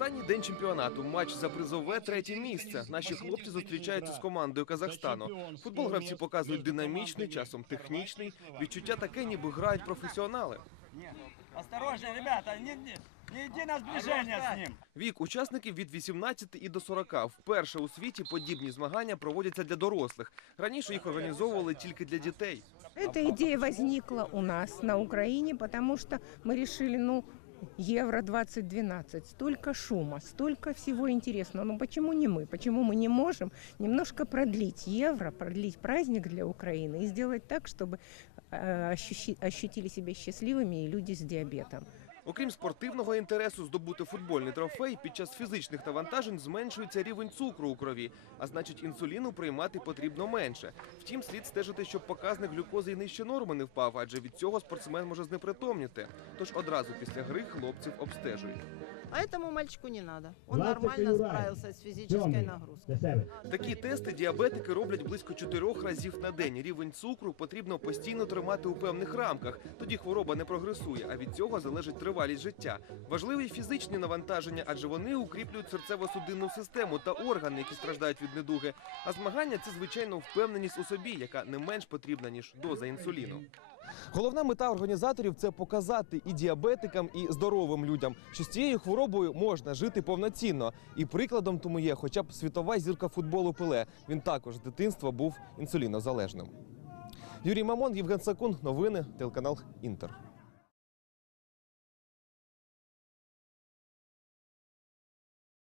Останній день чемпіонату. Матч за призове третє місце. Наші хлопці зустрічаються з командою Казахстану. Футбол гравці показують динамічний, часом технічний. Відчуття таке, ніби грають професіонали. Осторожно, ребята, не, не, не иди на сближение с ним. Вік учасників від 18 і до 40. Вперше у світі подібні змагання проводяться для дорослих. Раніше їх організовували тільки для дітей. Эта идея возникла у нас на Украине, потому что мы решили, ну, Евро 2012, столько шума, столько всего интересного. Ну почему не мы? Почему мы не можем немножко продлить Евро, продлить праздник для Украины и сделать так, чтобы э, ощущи- ощутили себя счастливыми и люди с диабетом? Окрім спортивного інтересу, здобути футбольний трофей під час фізичних навантажень зменшується рівень цукру у крові, а значить інсуліну приймати потрібно менше. Втім, слід стежити, щоб показник глюкози й нижче норми не впав, адже від цього спортсмен може знепритомніти. Тож одразу після гри хлопців обстежують. А этому мальчику не надо. Он нормально справился с физической Сьомий. нагрузкой. Для себе. Такі тести діабетики роблять близько чотирьох разів на день. Рівень цукру потрібно постійно тримати у певних рамках. Тоді хвороба не прогресує, а від цього залежить тривалість життя. Важливі й фізичні навантаження, адже вони укріплюють серцево-судинну систему та органи, які страждають від недуги. А змагання це звичайно впевненість у собі, яка не менш потрібна ніж доза інсуліну. Головна мета організаторів це показати і діабетикам, і здоровим людям, що з цією хворобою можна жити повноцінно. І прикладом тому є, хоча б світова зірка футболу Пеле. Він також з дитинства був інсулінозалежним. Юрій Мамон, Євген Сакун, новини, телеканал Інтер.